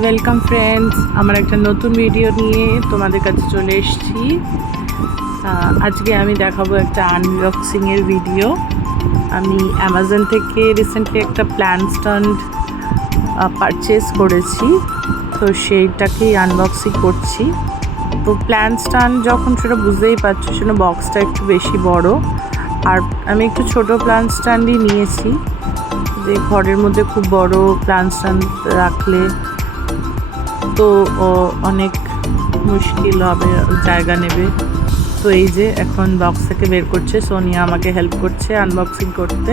Welcome friends, আমার একটা নতুন ভিডিও নিয়ে তোমাদের কাছে চলে এসেছি। আজকে আমি দেখাবো একটা আনবক্সিংয়ের ভিডিও। আমি অ্যামাজন থেকে রিসেন্টলি একটা প্ল্যান্ট স্ট্যান্ড পারচেস করেছি, তো সেইটাকেই আনবক্সিং করছি। তো প্ল্যান্ট স্ট্যান্ড যখন, সেটা বুঝতেই পারছো, সেটা বক্সটা একটু বেশি বড়, আর আমি একটু ছোটো প্ল্যান্ট স্ট্যান্ডই নিয়েছি, যে ঘরের মধ্যে খুব বড় প্ল্যান্ট স্ট্যান্ড রাখলে তো অনেক মুশকিল হবে, জায়গা নেবে। তো এই যে এখন বক্স থেকে বের করছে, সোনিয়া আমাকে হেল্প করছে আনবক্সিং করতে।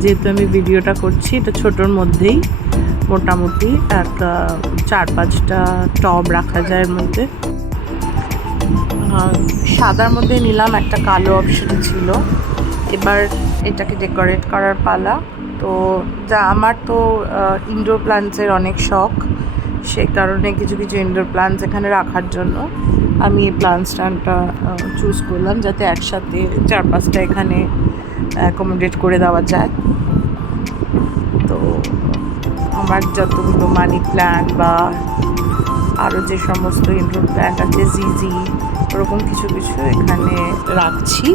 যেহেতু আমি ভিডিওটা করছি, এটা ছোটোর মধ্যেই মোটামুটি এক 4-5টা টব রাখা যায় এর মধ্যে। সাদার মধ্যে নিলাম, একটা কালো অপশন ছিল। এবার এটাকে ডেকোরেট করার পালা। তো আমার তো ইনডোর প্ল্যান্টসের অনেক শখ, সেই কারণে কিছু কিছু ইনডোর প্ল্যান্টস এখানে রাখার জন্য আমি এই প্ল্যান্ট স্ট্যান্ডটা চুজ করলাম, যাতে একসাথে 4-5টা এখানে অ্যাকোমোডেট করে দেওয়া যায়। তো আমার যতগুলো মানি প্ল্যান্ট বা আরও যে সমস্ত ইনডোর প্ল্যান্ট আছে, জিজি, ওরকম কিছু কিছু এখানে রাখছি।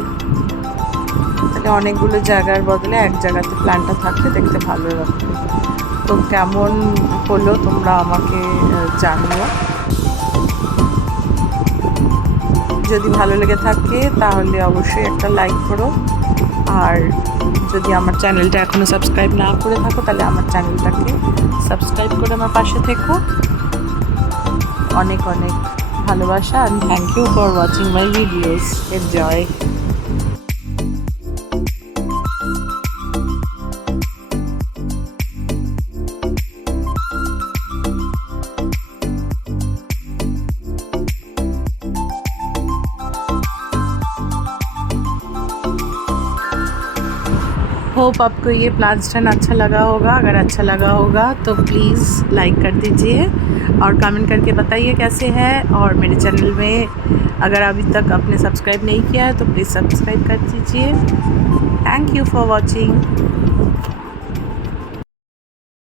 তাহলে অনেকগুলো জায়গার বদলে এক জায়গাতে প্ল্যান্টটা থাকলে দেখতে ভালো লাগবে। তো কেমন হলো তোমরা আমাকে জানিও। যদি ভালো লেগে থাকে তাহলে অবশ্যই একটা লাইক করো, আর যদি আমার চ্যানেলটা এখনও সাবস্ক্রাইব না করে থাকো তাহলে আমার চ্যানেলটাকে সাবস্ক্রাইব করে আমার পাশে থেকো। অনেক অনেক ভালোবাসা, and thank you for watching my videos. Enjoy. Hope आपको ये प्लांट स्टैंड अच्छा लगा होगा। अगर अच्छा लगा होगा तो प्लीज़ लाइक कर दीजिए और कमेंट करके बताइए कैसे है। और मेरे चैनल में अगर अभी तक आपने सब्सक्राइब नहीं किया है तो प्लीज़ सब्सक्राइब कर दीजिए। Thank you for watching.